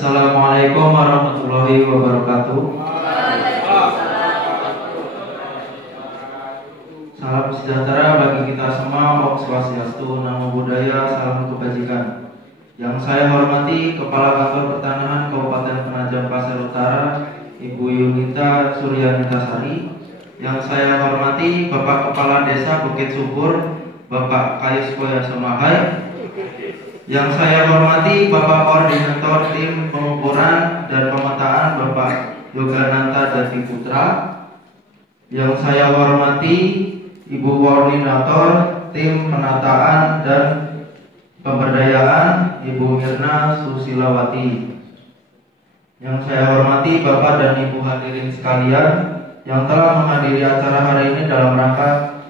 Assalamualaikum warahmatullahi wabarakatuh. Salam sejahtera bagi kita semua. Om Swastiastu, Namo Buddhaya, salam kebajikan. Yang saya hormati Kepala Kantor Pertanahan Kabupaten Penajam Pasir Utara, Ibu Yunita Suryanita-Sari. Yang saya hormati Bapak Kepala Desa Bukit Subur, Bapak Kayus Koya Semahai. Yang saya hormati Bapak Koordinator Tim Pengukuran dan Pemetaan, Bapak Yogananta Jati Putra. Yang saya hormati Ibu Koordinator Tim Penataan dan Pemberdayaan, Ibu Mirna Susilawati. Yang saya hormati Bapak dan Ibu hadirin sekalian yang telah menghadiri acara hari ini dalam rangka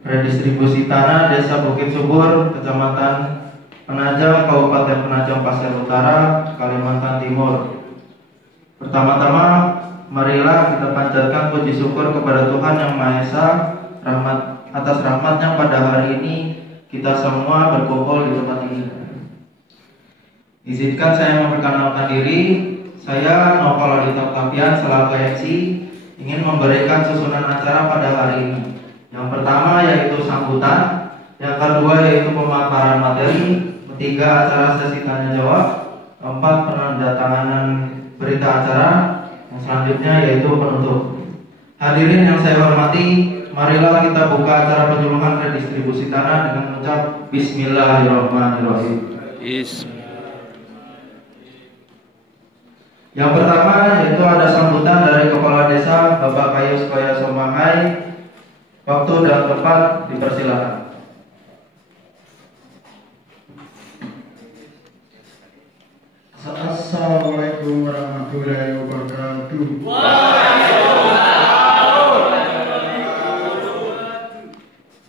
redistribusi tanah Desa Bukit Subur, Kecamatan Penajam, Kabupaten Penajam Pasir Utara, Kalimantan Timur. Pertama-tama, marilah kita panjatkan puji syukur kepada Tuhan Yang Maha Esa atas rahmatnya pada hari ini kita semua berkumpul di tempat ini. Izinkan saya memperkenalkan diri. Saya Noval Adita Octavian selaku MC ingin memberikan susunan acara pada hari ini. Yang pertama yaitu sambutan, yang kedua yaitu pemaparan materi, ketiga acara sesi tanya jawab, keempat penandatanganan berita acara, yang selanjutnya yaitu penutup. Hadirin yang saya hormati, marilah kita buka acara penyuluhan redistribusi tanah dengan mengucap Bismillahirrahmanirrahim. Yang pertama yaitu ada sambutan dari Kepala Desa Bapak Kayus Koya Semahai. Waktu dan tempat dipersilakan. Assalamualaikum warahmatullahi wabarakatuh.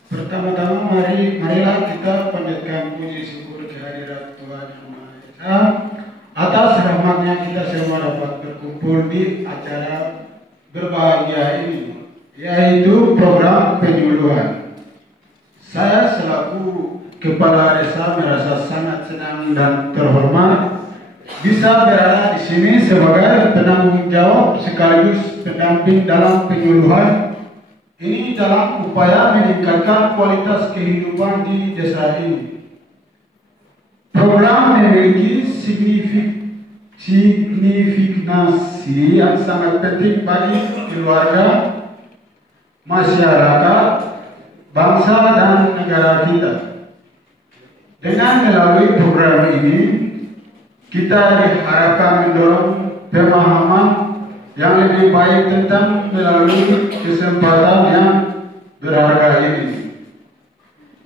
Pertama-tama marilah kita panjatkan puji syukur kehadirat Tuhan Yang Maha Esa atas rahmatnya kita semua dapat berkumpul di acara berbahagia ini, yaitu program penyuluhan. Saya selaku Kepala Desa merasa sangat senang dan terhormat bisa berada di sini sebagai penanggung jawab sekaligus pendamping dalam penyuluhan ini dalam upaya meningkatkan kualitas kehidupan di desa ini. Program memiliki signifikansi yang sangat penting bagi keluarga, masyarakat, bangsa dan negara kita. Dengan melalui program ini kita diharapkan mendorong pemahaman yang lebih baik tentang melalui kesempatan yang berharga ini.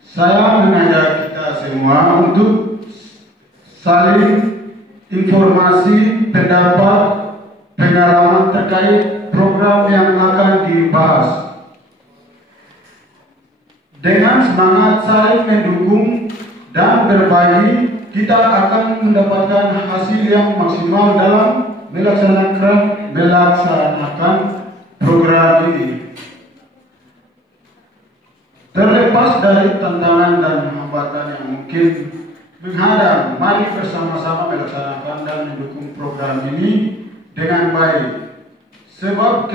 Saya mengajak kita semua untuk saling informasi, pendapat, pengalaman terkait program yang akan dibahas. Dengan semangat saling mendukung dan berbagi, kita akan mendapatkan hasil yang maksimal dalam melaksanakan program ini. Terlepas dari tantangan dan hambatan yang mungkin menghadang, mari bersama-sama melaksanakan dan mendukung program ini dengan baik. Sebab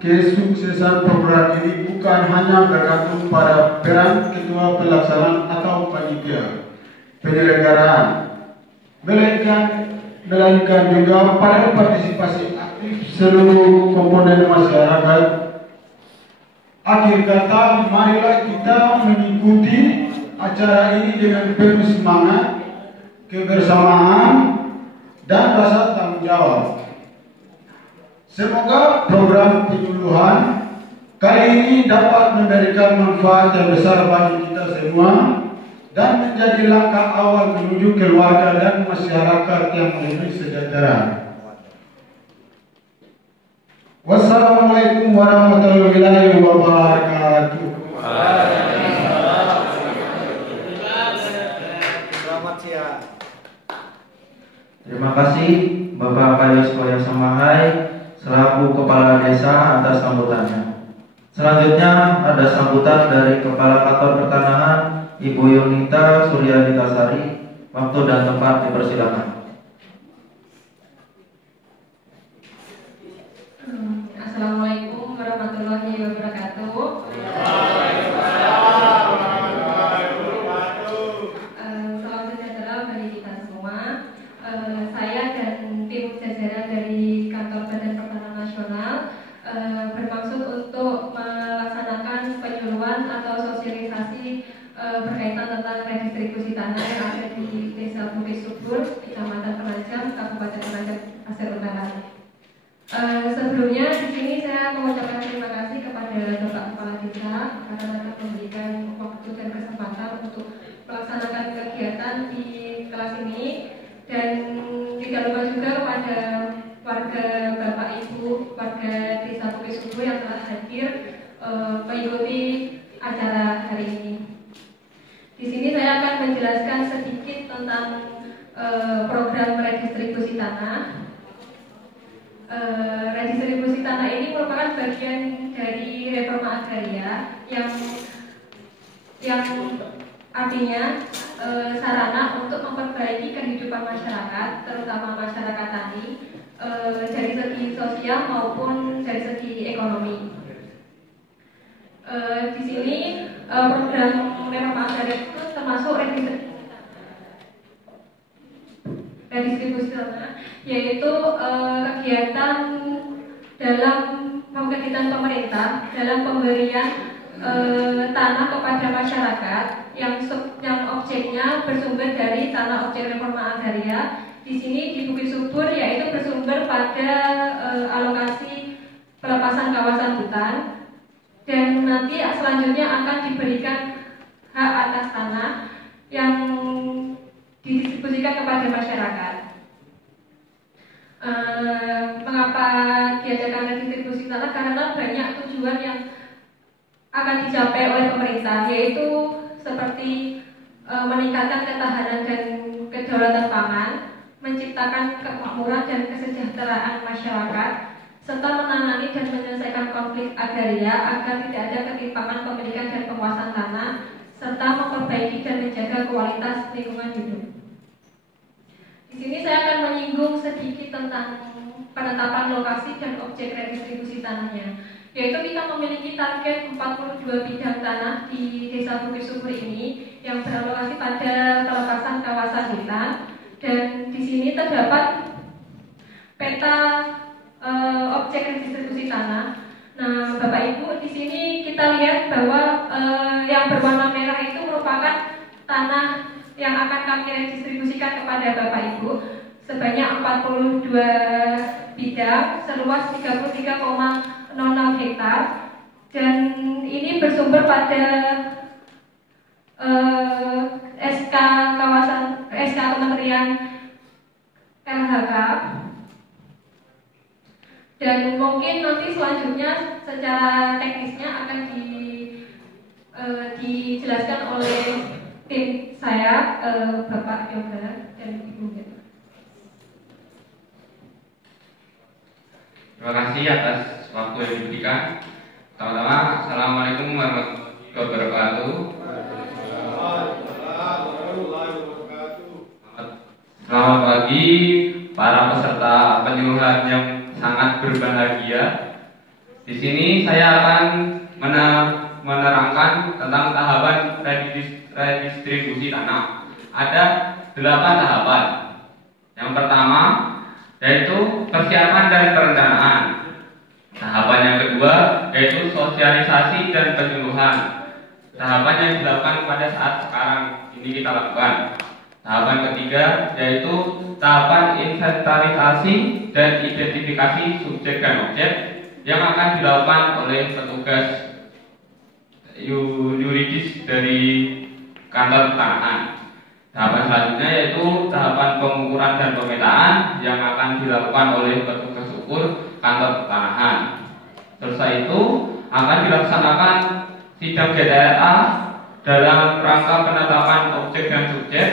kesuksesan program ini bukan hanya bergantung pada peran ketua pelaksanaan atau panitia penyelenggaraan, melainkan juga pada partisipasi aktif seluruh komponen masyarakat. Akhir kata, marilah kita mengikuti acara ini dengan penuh semangat, kebersamaan, dan rasa tanggung jawab. Semoga program penyuluhan kali ini dapat memberikan manfaat yang besar bagi kita semua dan menjadi langkah awal menuju keluarga dan masyarakat yang lebih sejahtera. Wassalamualaikum warahmatullahi wabarakatuh. Selamat siang. Terima kasih Bapak Kayus Koya Semahai selaku Kepala Desa atas sambutannya. Selanjutnya ada sambutan dari Kepala Kantor Pertanahan Ibu Yunita Suryanita-Sari. Waktu dan tempat dipersilakan. tentang redistribusi tanah yang ada di Desa Bukit Subur, Kecamatan Penajam, Kabupaten Penajam Pasir Utara. Sebelumnya di sini saya mengucapkan terima kasih kepada Bapak Kepala Desa karena telah memberikan waktu dan kesempatan untuk melaksanakan kegiatan di kelas ini, dan tidak lupa juga kepada warga Bapak Ibu warga Desa Bukit Subur yang telah hadir mengikuti acara hari ini. Di sini saya akan menjelaskan sedikit tentang program redistribusi tanah. Redistribusi tanah ini merupakan bagian dari reforma agraria yang artinya sarana untuk memperbaiki kehidupan masyarakat, terutama masyarakat tani, dari segi sosial maupun dari segi ekonomi. Di sini program reforma agraria itu termasuk redistribusi tanah, yaitu kegiatan pemerintah dalam pemberian tanah kepada masyarakat yang objeknya bersumber dari tanah objek reforma agraria. Di sini di Bukit Subur yaitu bersumber pada alokasi pelepasan kawasan hutan, dan nanti selanjutnya akan diberikan hak atas tanah yang didistribusikan kepada masyarakat. Mengapa diadakan redistribusi tanah? Karena banyak tujuan yang akan dicapai oleh pemerintah, yaitu seperti meningkatkan ketahanan dan kedaulatan pangan, menciptakan kemakmuran dan kesejahteraan masyarakat, serta menangani dan menyelesaikan konflik agraria agar tidak ada ketimpangan pemilikan dan penguasaan tanah, serta memperbaiki dan menjaga kualitas lingkungan hidup. Di sini saya akan menyinggung sedikit tentang penetapan lokasi dan objek redistribusi tanahnya, yaitu kita memiliki target 42 bidang tanah di Desa Bukit Subur ini yang beralokasi pada pelepasan kawasan hutan, dan di sini terdapat peta objek redistribusi tanah. Nah, Bapak Ibu, di sini kita lihat bahwa yang berwarna merah itu merupakan tanah yang akan kami redistribusikan kepada Bapak Ibu sebanyak 42 bidang seluas 33,06 hektar, dan ini bersumber pada SK Kementerian LHK. Dan mungkin nanti selanjutnya secara teknisnya akan dijelaskan oleh tim saya, Bapak Yoga dan Ibu Mira. Terima kasih atas waktu yang diberikan. Pertama-tama, Assalamualaikum warahmatullahi wabarakatuh. Selamat pagi para peserta penyuluhan yang sangat berbahagia. Di sini saya akan menerangkan tentang tahapan redistribusi tanah. Ada 8 tahapan. Yang pertama yaitu persiapan dan perencanaan. Tahapan yang kedua yaitu sosialisasi dan penyuluhan. Tahapan yang dilakukan pada saat sekarang ini kita lakukan. Tahapan ketiga yaitu tahapan inventarisasi dan identifikasi subjek dan objek yang akan dilakukan oleh petugas yuridis dari kantor pertanahan. Tahapan selanjutnya yaitu tahapan pengukuran dan pemetaan yang akan dilakukan oleh petugas ukur kantor pertanahan. Setelah itu akan dilaksanakan sidang GTRA dalam rangka penetapan objek dan subjek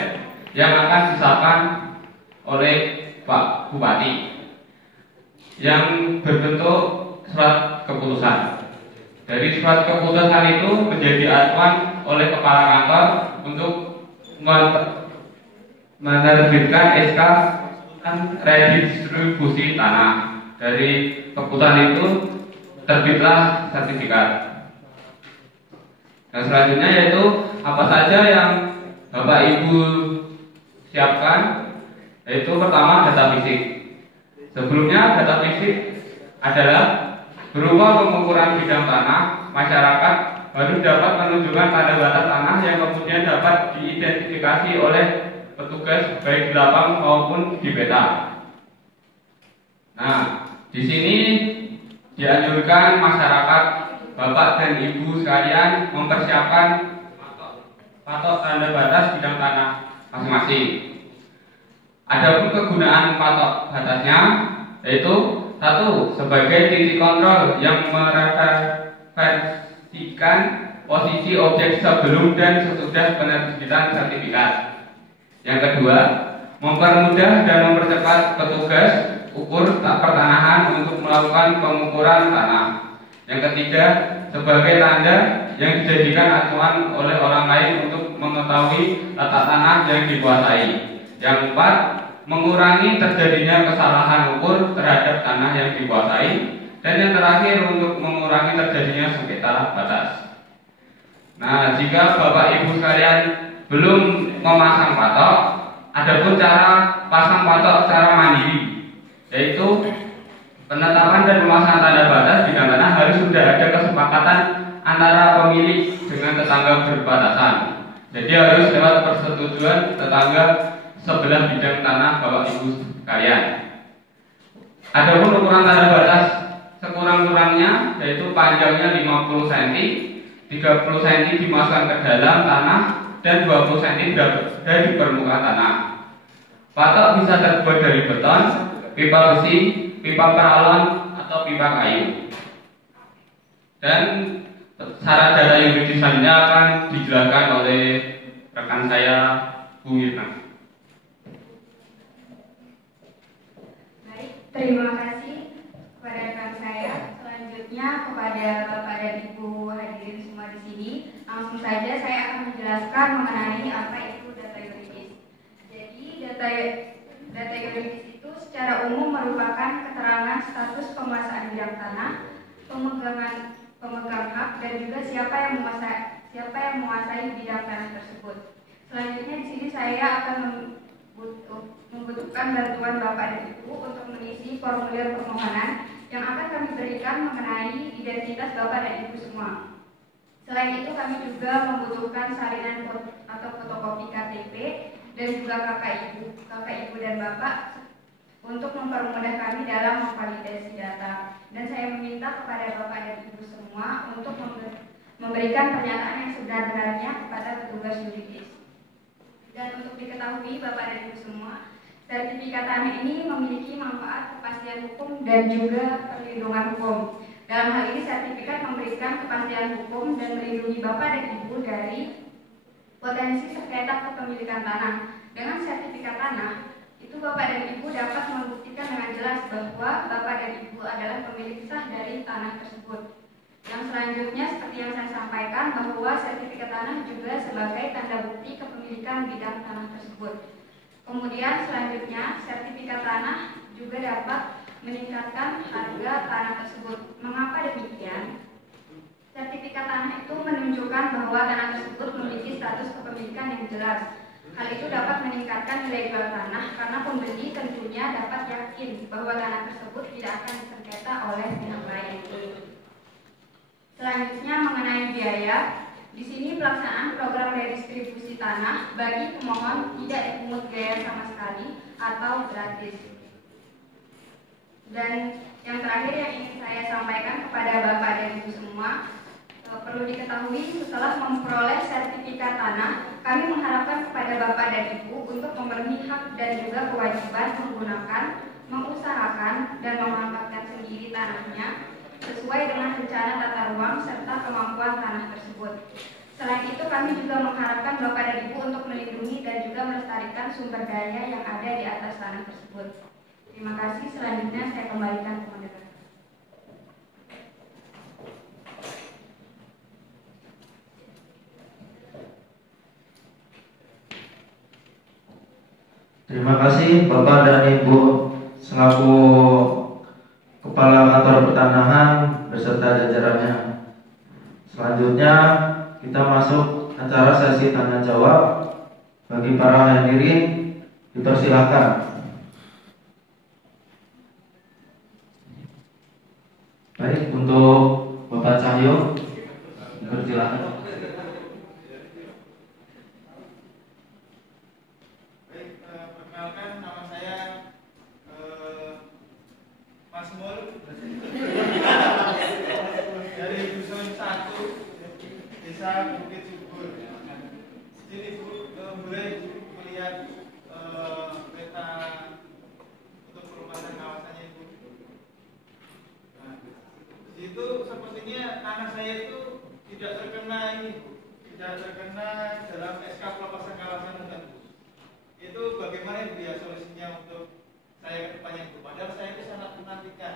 yang akan disahkan oleh Pak Bupati yang berbentuk surat keputusan. Dari surat keputusan itu menjadi acuan oleh kepala kantor untuk menerbitkan SK redistribusi tanah. Dari keputusan itu terbitlah sertifikat. Dan selanjutnya yaitu apa saja yang Bapak Ibu siapkan, yaitu pertama data fisik. Sebelumnya data fisik adalah berupa pengukuran bidang tanah masyarakat harus dapat menunjukkan tanda batas tanah yang kemudian dapat diidentifikasi oleh petugas baik di lapang maupun di peta. Nah, di sini dianjurkan masyarakat, Bapak dan Ibu sekalian mempersiapkan patok tanda batas bidang tanah masing-masing. Adapun kegunaan patok batasnya yaitu satu, sebagai titik kontrol yang mereferensikan posisi objek sebelum dan sesudah penerbitan sertifikat. Yang kedua, mempermudah dan mempercepat petugas ukur pertanahan untuk melakukan pengukuran tanah. Yang ketiga, sebagai tanda yang dijadikan acuan oleh orang lain untuk mengetahui letak tanah yang dikuasai. Yang keempat, mengurangi terjadinya kesalahan ukur terhadap tanah yang dikuasai. Dan yang terakhir, untuk mengurangi terjadinya sengketa batas. Nah, jika Bapak Ibu sekalian belum memasang patok, adapun cara pasang patok secara mandiri, yaitu penetapan dan pemasangan tanda batas bidang tanah harus sudah ada kesepakatan antara pemilik dengan tetangga berbatasan. Jadi harus lewat persetujuan tetangga sebelah bidang tanah Bapak Ibu sekalian. Adapun ukuran tanda batas sekurang-kurangnya yaitu panjangnya 50 cm, 30 cm dimasukkan ke dalam tanah dan 20 cm berada di permukaan tanah. Patok bisa terbuat dari beton, pipa besi, pipa paralon atau pipa kayu. Dan syarat data yuridis selanjutnya akan dijelaskan oleh rekan saya, Bu Mirna. Baik, terima kasih kepada rekan saya. Selanjutnya kepada Bapak dan Ibu hadirin semua di sini, langsung saja saya akan menjelaskan mengenai apa itu data yuridis. Jadi data yuridis itu secara umum merupakan keterangan status penguasaan bidang tanah, pemegang hak, dan juga siapa yang menguasai bidang tanah tersebut. Selanjutnya di sini saya akan membutuhkan bantuan Bapak dan Ibu untuk mengisi formulir permohonan yang akan kami berikan mengenai identitas Bapak dan Ibu semua. Selain itu kami juga membutuhkan salinan atau fotokopi KTP dan juga kakak ibu dan bapak untuk mempermudah kami dalam memvalidasi data. Dan saya meminta kepada Bapak dan Ibu semua untuk memberikan pernyataan yang sebenar-benarnya kepada petugas yuridis. Dan untuk diketahui Bapak dan Ibu semua, sertifikat tanah ini memiliki manfaat kepastian hukum dan juga perlindungan hukum. Dalam hal ini sertifikat memberikan kepastian hukum dan melindungi Bapak dan Ibu dari potensi sengketa kepemilikan tanah. Dengan sertifikat tanah, itu Bapak dan Ibu dapat membuktikan dengan jelas bahwa Bapak dan Ibu adalah pemilik sah dari tanah tersebut. Yang selanjutnya seperti yang saya sampaikan bahwa sertifikat tanah juga sebagai tanda bukti kepemilikan bidang tanah tersebut. Kemudian selanjutnya sertifikat tanah juga dapat meningkatkan harga tanah tersebut. Mengapa demikian? Sertifikat tanah itu menunjukkan bahwa tanah tersebut memiliki status kepemilikan yang jelas. Hal itu dapat meningkatkan nilai jual tanah karena pembeli tentunya dapat yakin bahwa tanah tersebut tidak akan disengketa oleh pihak lain. Selanjutnya mengenai biaya, di sini pelaksanaan program redistribusi tanah bagi pemohon tidak dipungut biaya sama sekali atau gratis. Dan yang terakhir yang ingin saya sampaikan kepada Bapak dan Ibu semua, perlu diketahui setelah memperoleh sertifikat tanah, kami mengharapkan kepada Bapak dan Ibu untuk memenuhi hak dan juga kewajiban menggunakan, mengusahakan, dan memanfaatkan sendiri tanahnya sesuai dengan rencana tata ruang serta kemampuan tanah tersebut. Selain itu, kami juga mengharapkan Bapak dan Ibu untuk melindungi dan juga melestarikan sumber daya yang ada di atas tanah tersebut. Terima kasih. Selanjutnya saya kembalikan ke moderator. Terima kasih Bapak dan Ibu selaku Kepala Kantor Pertanahan beserta jajarannya. Selanjutnya kita masuk acara sesi tanya jawab. Bagi para hadirin dipersilakan. Baik, untuk Bapak Cahyo Persilakan. Baik, perkenalkan nama saya Mas Mul dari Dusun 1 Desa Bukit Subur. Sini Bu, boleh melihat peta untuk pelunasan kawasannya Ibu. Nah, di situ sepertinya tanah saya itu tidak terkena ini Bu, tidak terkena dalam SK pelepasan kawasan hutan Bu. Itu bagaimana Bu ya solusinya untuk saya ke depannya Bu? Padahal saya itu sangat menantikan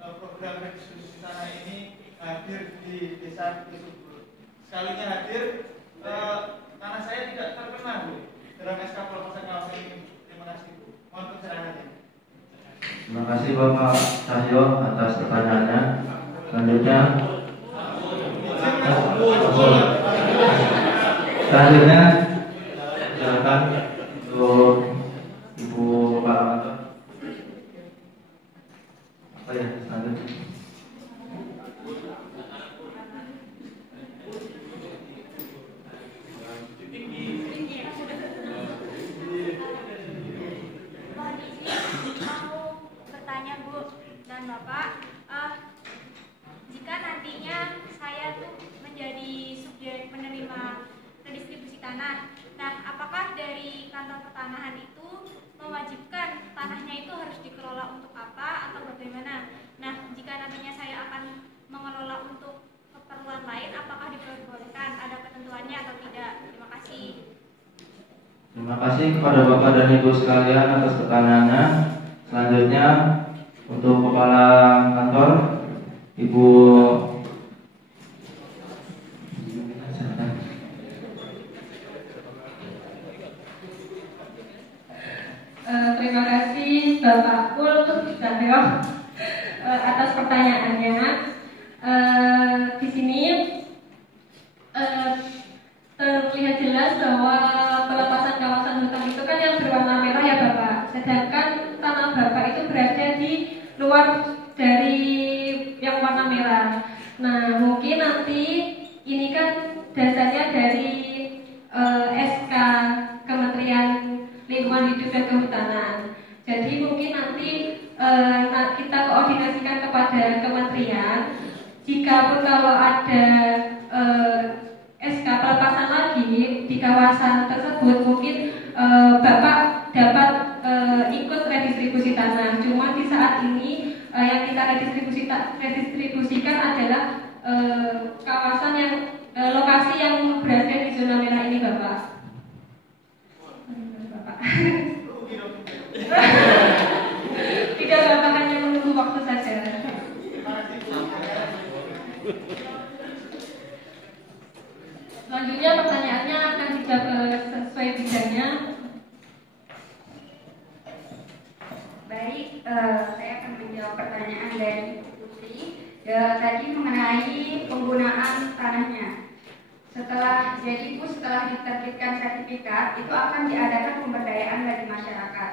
program redistribusi tanah ini hadir di Desa Bukit Subur. Sekalinya hadir, tanah saya tidak terkena Bu dalam SK pelepasan kawasan ini. Terima kasih Bu. Mohon pencerahannya. Terima kasih Bapak Cahyo atas pertanyaannya. Selanjutnya silakan untuk Ibu Kepala Kantor. Apa ya selanjutnya? Mau bertanya Bu dan Bapak, jika nantinya saya tuh menjadi subjek penerima redistribusi tanah, nah apakah dari kantor pertanahan itu mewajibkan tanahnya itu harus dikelola untuk apa atau bagaimana? Nah, jika nantinya saya akan mengelola untuk keperluan lain, apakah diperbolehkan? Ada ketentuannya atau tidak? Terima kasih. Terima kasih kepada Bapak dan Ibu sekalian atas pertanyaannya. Selanjutnya untuk Kepala Kantor Ibu. Terima kasih Bapak Pul Cahyo atas pertanyaannya. Di sini terlihat jelas bahwa pelepasan kawasan hutan itu kan yang berwarna merah ya Bapak. Sedangkan tanah Bapak itu berada di luar dari yang warna merah. Nah, mungkin nanti ini kan dasarnya dari SK Kementerian Lingkungan Hidup dan Kehutanan. Jadi mungkin nanti kita koordinasikan kepada kementerian. Jika pun kalau ada SK pelepasan lagi di kawasan tersebut, mungkin Bapak dapat ikut redistribusi tanah. Cuma di saat ini yang kita redistribusikan adalah kawasan yang lokasi yang berada di zona merah ini, Bapak. Tidak, Bapak hanya menunggu waktu saja. Selanjutnya pertanyaannya akan dijawab sesuai bidangnya. Baik, saya akan menjawab pertanyaan dari Putri tadi mengenai penggunaan tanahnya. Setelah diterbitkan sertifikat, itu akan diadakan pemberdayaan bagi masyarakat.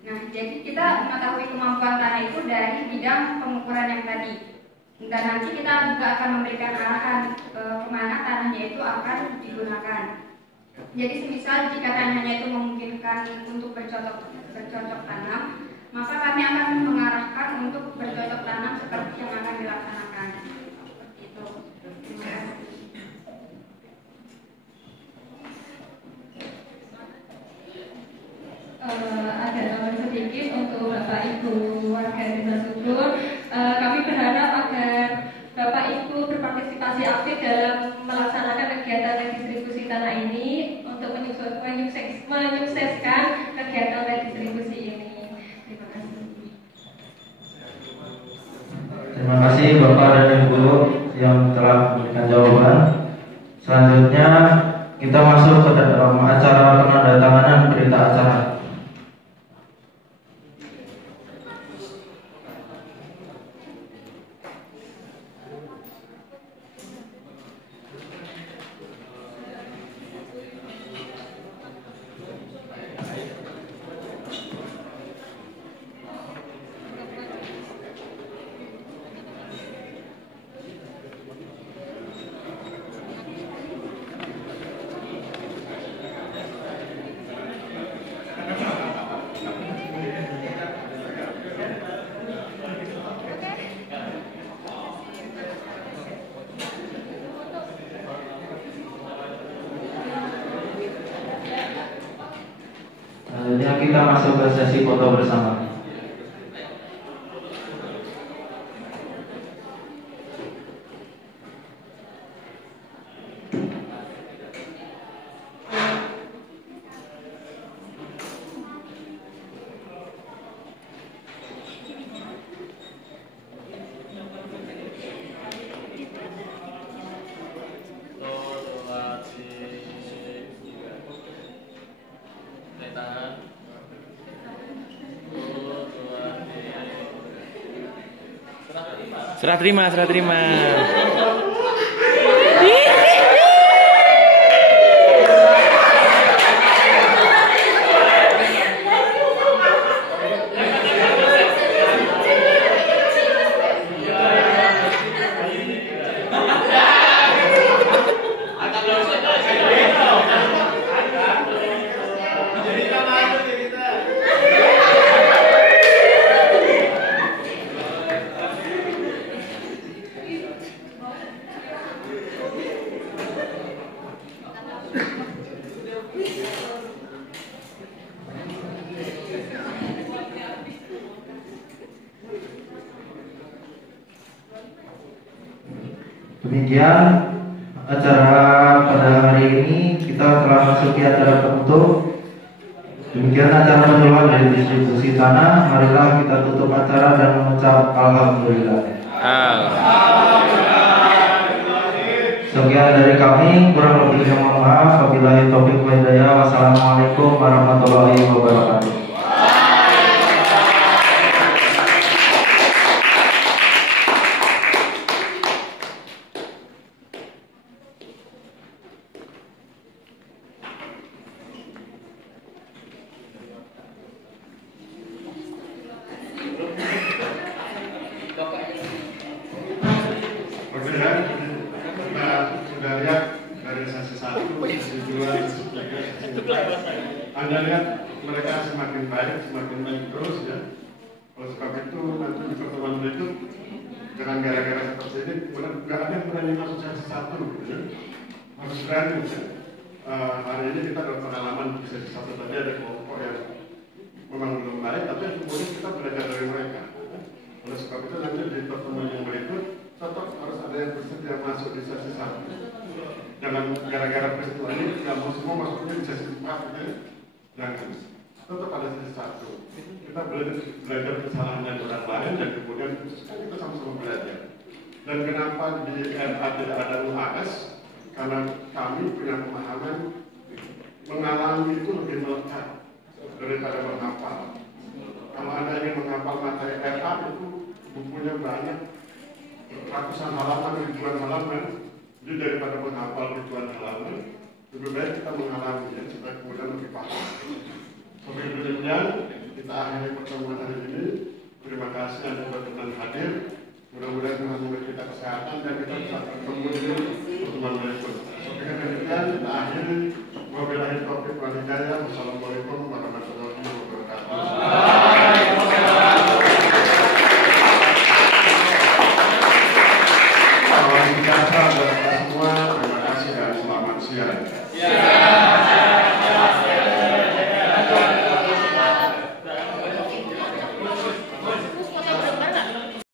Nah, jadi kita mengetahui kemampuan tanah itu dari bidang pengukuran yang tadi. Dan nanti kita juga akan memberikan arahan kemana tanahnya itu akan digunakan. Jadi semisal jika tanahnya itu memungkinkan untuk bercocok tanam, maka kami akan mengarahkan untuk bercocok tanam seperti yang akan dilaksanakan. Seperti itu. Terima kasih. Ada tambahan sedikit untuk Bapak Ibu warga Desa Subur. Kami berharap agar Bapak Ibu berpartisipasi aktif dalam melaksanakan kegiatan redistribusi tanah ini untuk menyukseskan kegiatan redistribusi ini. Terima kasih. Terima kasih Bapak dan Ibu yang telah memberikan jawaban. Selanjutnya kita masuk ke dalam acara penandatanganan berita acara. Selanjutnya kita masuk ke sesi foto bersama. Serah terima, serah terima. Demikian acara pada hari ini, kita telah masuki acara penutup. Demikian acara penutupan dari distribusi tanah. Marilah kita tutup acara dan mengucap alhamdulillah. Sekian dari kami, kurang lebihnya mohon maaf. Wabillahi taufiq wal hidayah. Wassalamualaikum warahmatullahi wabarakatuh. Anda lihat mereka semakin baik terus ya. Oleh sebab itu nanti di pertemuan berikut dengan gara-gara seperti ini, kemudian nggak ada yang berani masuk sesi satu, gitu ya. Harus berani ya. Hari ini kita ada pengalaman di sesi satu tadi ada kelompok yang memang belum baik, tapi kemudian kita belajar dari mereka. Oleh sebab itu nanti di pertemuan yang berikut tetap harus ada yang bersedia masuk di sesi satu. Jangan gara-gara peristiwa ini nggak mau semua masuknya di sesi 4 gitu ya. Jangan, tetap ada sesi 1. Kita belajar kesalahan dari orang lain dan kemudian kita sama-sama belajar. Dan kenapa di RA tidak ada UAS? Karena kami punya pemahaman mengalami itu lebih melekat daripada menghafal. Kalau Anda ingin menghafal materi RA itu bukunya banyak, ratusan halaman, ribuan halaman. Jadi daripada menghafal ribuan halaman, lebih baik kita mengalami ya, supaya kemudian lebih paham. Sampai demikian kita akhiri pertemuan hari ini. Terima kasih Anda telah hadir. Mudah-mudahan Tuhan memberi kita kesehatan dan kita bisa bertemu di pertemuan berikut. Sampai demikian kita akhiri. Wabillahi taufiq wal hidayah. Wassalamualaikum warahmatullahi wabarakatuh. Salam sejahtera bagi kita semua. Terima kasih dan selamat siang.